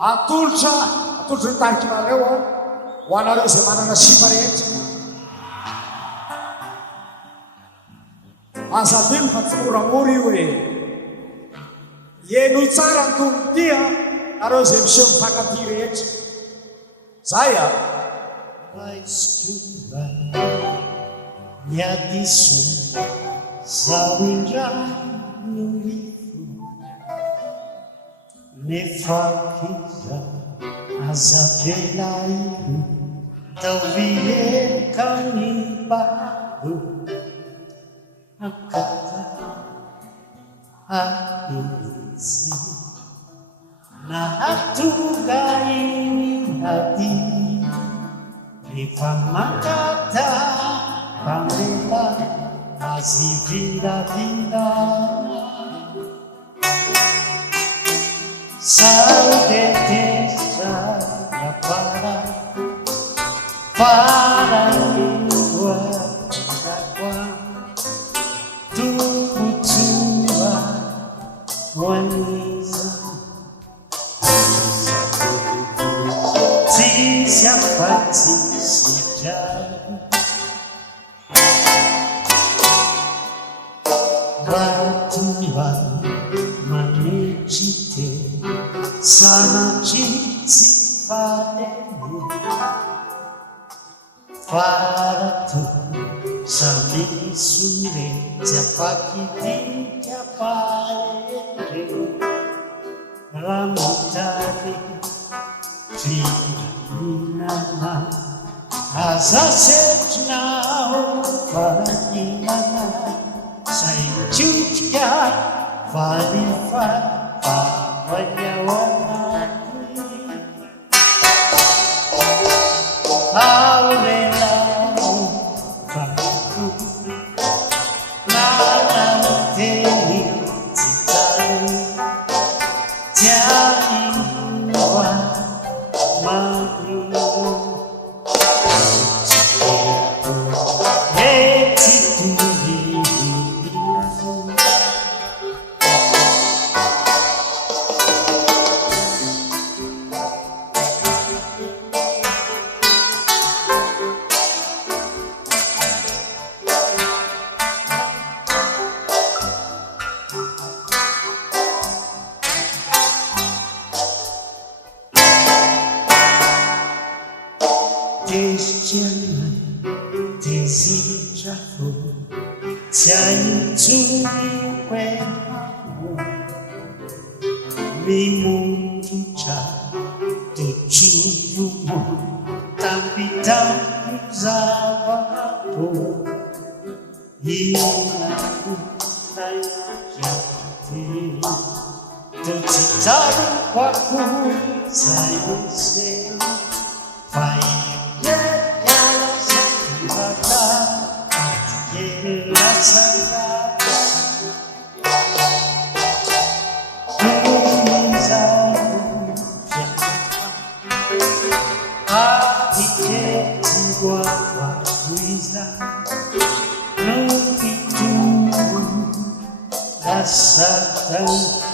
atolotra ny tariky maleo a ho anareo izay manana sifa rehetra azabilo fa tsy moramora io hoe eno tsara ny tomboty a nareo izay miseho mifankaty rehetra zay a aiskoba miadiso zao indrano ifo nefakiza azabelaiho taovieka ny babo akata ainizy nahatuga iny adi rehefa makata pamela azy viravira sao teteza yapara paraiwa dakwa tubutua waniza tisiapati sijari Ratuva manecite sana cici faremu faratu sami sure japakiti japaere ramutari trinana azasetnao farinana say chuchka valifa pawanyawanati aulelau kakuri nananteni titani tianiwa mariu tezitra fo tsy aintsony hoenao mimondrotra totrovomo tampitampi zavapo inako nainajate totsitarokwako zay ose Satan